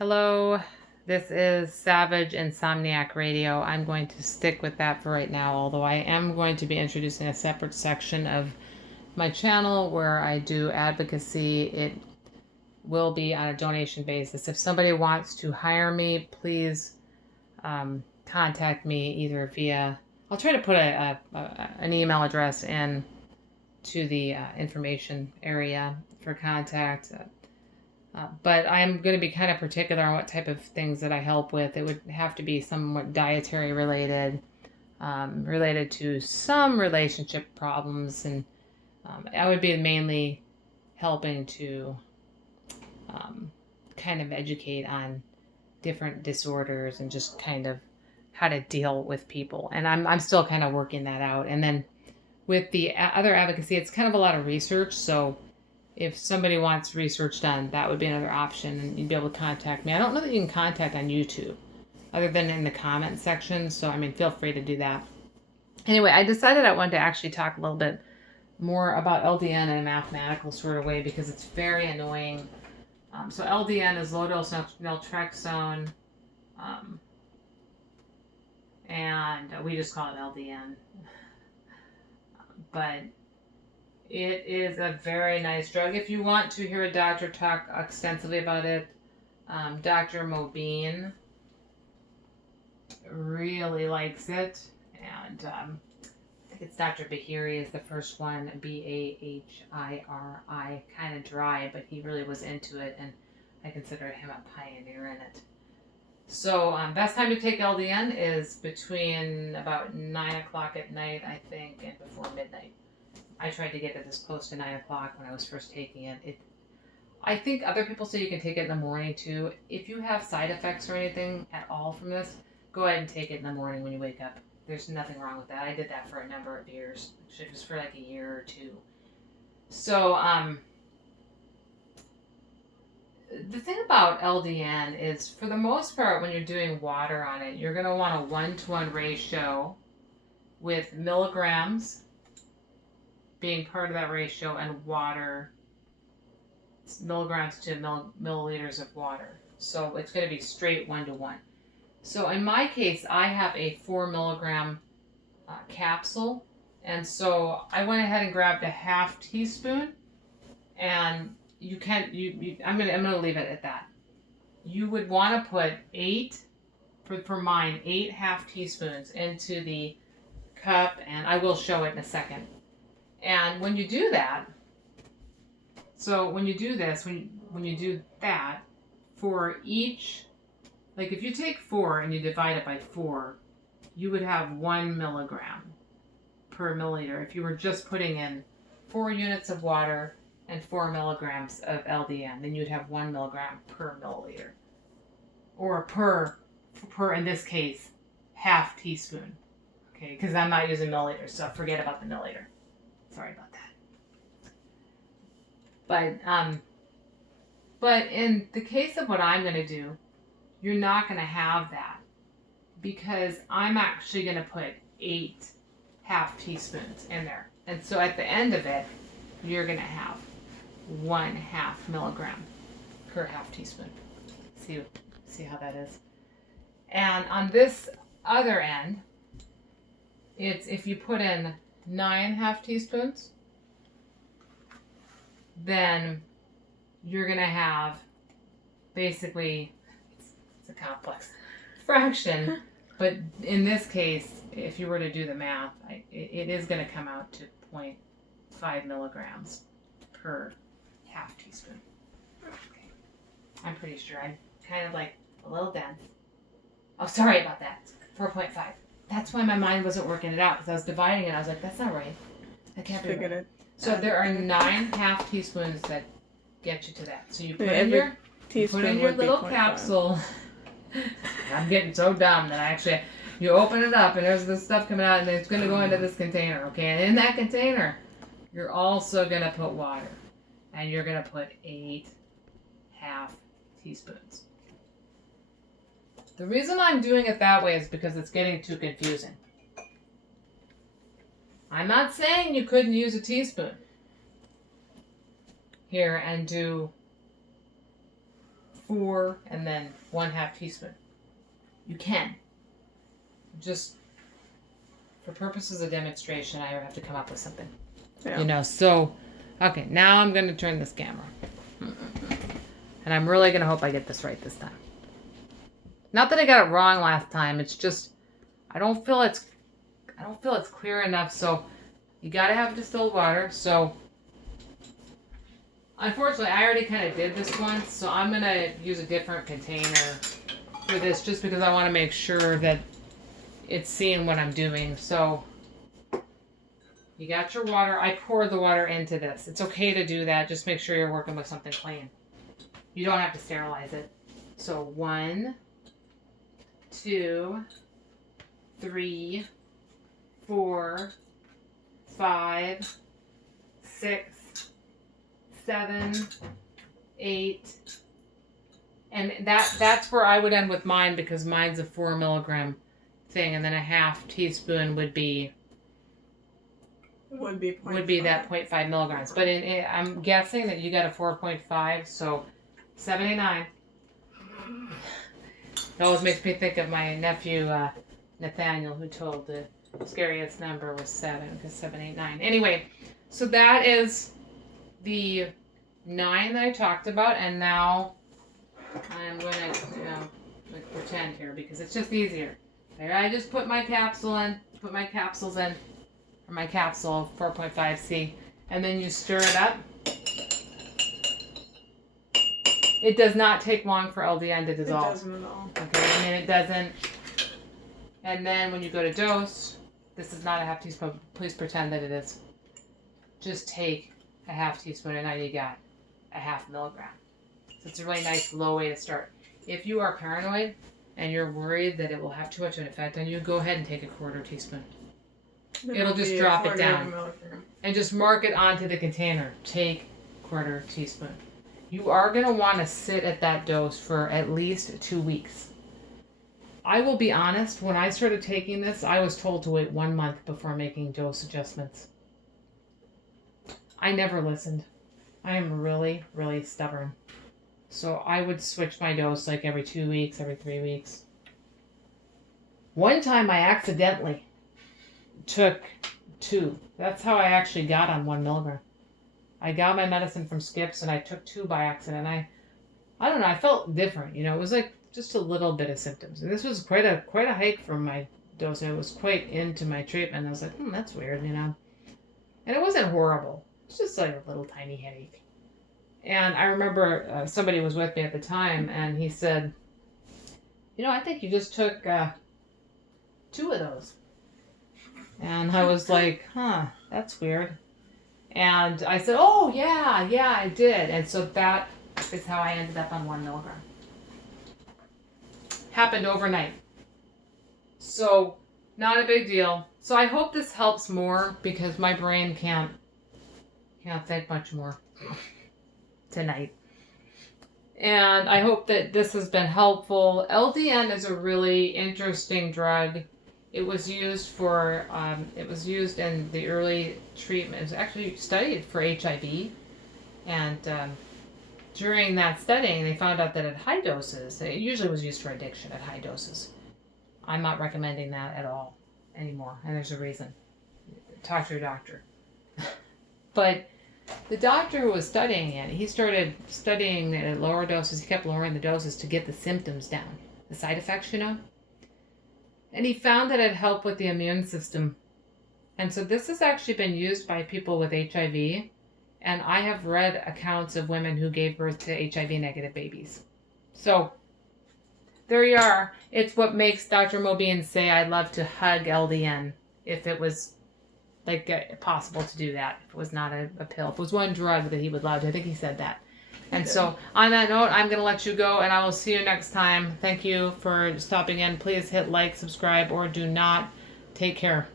Hello, this is Savage Insomniac Radio. I'm going to stick with that for right now, although I am going to be introducing a separate section of my channel where I do advocacy. It will be on a donation basis. If somebody wants to hire me, please contact me either via, I'll try to put an email address in to the information area for contact. But I'm going to be kind of particular on what type of things that I help with. It would have to be somewhat dietary related, related to some relationship problems, and I would be mainly helping to kind of educate on different disorders and just kind of how to deal with people. And I'm still kind of working that out. And then with the other advocacy, it's kind of a lot of research, so if somebody wants research done, that would be another option, and you'd be able to contact me. I don't know that you can contact on YouTube, other than in the comment section, so I mean, feel free to do that. Anyway, I decided I wanted to actually talk a little bit more about LDN in a mathematical sort of way, because it's very annoying. So LDN is low-dose naltrexone, and we just call it LDN. But it is a very nice drug. If you want to hear a doctor talk extensively about it, Dr. Mobeen really likes it. And I think it's Dr. Bahiri is the first one, Bahiri, kind of dry, but he really was into it, and I consider him a pioneer in it. So best time to take LDN is between about 9 o'clock at night, I think, and before midnight. I tried to get it as close to 9 o'clock when I was first taking it. I think other people say you can take it in the morning too. If you have side effects or anything at all from this, go ahead and take it in the morning when you wake up. There's nothing wrong with that. I did that for a number of years. It was for like a year or two. So, the thing about LDN is, for the most part, when you're doing water on it, you're going to want a 1-to-1 ratio with milligrams being part of that ratio, and water, milligrams to milliliters of water. So it's going to be straight 1-to-1. So in my case, I have a 4 milligram capsule, and so I went ahead and grabbed a half teaspoon, and you can I'm gonna leave it at that. You would want to put 8 half teaspoons into the cup, and I will show it in a second. And when you do that, so when you do this, when you do that, for each, like if you take 4 and you divide it by 4, you would have 1 milligram per milliliter. If you were just putting in 4 units of water and 4 milligrams of LDN, then you'd have 1 milligram per milliliter. Or per in this case, half teaspoon. Okay, because I'm not using milliliters, so forget about the milliliter. Sorry about that. But in the case of what I'm going to do, you're not going to have that, because I'm actually going to put 8 half teaspoons in there. And so at the end of it, you're going to have 1/2 milligram per half teaspoon. See how that is? And on this other end, it's if you put in 9 half teaspoons, then you're going to have basically, it's a complex fraction, but in this case, if you were to do the math, it is going to come out to 0.5 milligrams per half teaspoon. Okay. I'm pretty sure. I'm kind of like a little dense. Oh, sorry about that. 4.5. That's why my mind wasn't working it out, because I was dividing it. I was like, that's not right. I can't be right. So there are 9 half teaspoons that get you to that. So you put in your little capsule. I'm getting so dumb that you open it up and there's this stuff coming out, and it's going to go into this container, okay? And in that container, you're also going to put water. And you're going to put 8 half teaspoons. The reason I'm doing it that way is because it's getting too confusing. I'm not saying you couldn't use a teaspoon here and do 4, and then 1/2 teaspoon. You can. Just for purposes of demonstration, I have to come up with something. Yeah. You know, so, okay, now I'm going to turn this camera. And I'm really going to hope I get this right this time. Not that I got it wrong last time, it's just, I don't feel it's clear enough, so you got to have distilled water, so unfortunately, I already kind of did this once, so I'm going to use a different container for this just because I want to make sure that it's seeing what I'm doing. So you got your water. I poured the water into this. It's okay to do that. Just make sure you're working with something clean. You don't have to sterilize it. So 1, 2, 3, 4, 5, 6, 7, 8, and that's where I would end with mine because mine's a 4 milligram thing, and then 1/2 teaspoon would be that 0.5 milligrams. But I'm guessing that you got a 4.5, so 7, 8, 9. It always makes me think of my nephew Nathaniel, who told the scariest number was 7 because 7, 8, 9. Anyway, so that is the 9 that I talked about, and now I'm going to pretend here because it's just easier. There, I just put my capsule in, or my capsule 4.5C, and then you stir it up. It does not take long for LDN to dissolve. It doesn't at all. Okay, I mean it doesn't. And then when you go to dose, this is not a 1/2 teaspoon. Please pretend that it is. Just take a 1/2 teaspoon, and now you got a 1/2 milligram. So it's a really nice low way to start. If you are paranoid and you're worried that it will have too much of an effect on you, go ahead and take a 1/4 teaspoon. It'll just drop it down. And just mark it onto the container. Take 1/4 teaspoon. You are going to want to sit at that dose for at least 2 weeks. I will be honest, when I started taking this, I was told to wait 1 month before making dose adjustments. I never listened. I am really, really stubborn. So I would switch my dose like every 2 weeks, every 3 weeks. One time I accidentally took 2. That's how I actually got on 1 milligram. I got my medicine from Skips and I took 2 by accident. I don't know, I felt different. You know, it was like just a little bit of symptoms. And this was quite a hike from my dose. It was quite into my treatment. I was like, that's weird, you know. And it wasn't horrible. It's just like a little tiny headache. And I remember somebody was with me at the time, and he said, I think you just took 2 of those. And I was like, that's weird. And I said, oh, yeah, I did. And so that is how I ended up on 1 milligram. Happened overnight. So, not a big deal. So I hope this helps more because my brain can't think much more tonight. And I hope that this has been helpful. LDN is a really interesting drug. It was used for, it was used in the early treatment. It was actually studied for HIV. And during that studying, they found out that at high doses, it usually was used for addiction at high doses. I'm not recommending that at all anymore. And there's a reason. Talk to your doctor. But the doctor who was studying it, he started studying it at lower doses. He kept lowering the doses to get the symptoms down. The side effects, And he found that it helped with the immune system. And so this has actually been used by people with HIV. And I have read accounts of women who gave birth to HIV-negative babies. So there you are. It's what makes Dr. Mobeen say I'd love to hug LDN if it was possible to do that. If it was not a pill. If it was one drug that he would love to. I think he said that. And so, on that note, I'm going to let you go, and I will see you next time. Thank you for stopping in. Please hit like, subscribe, or do not. Take care.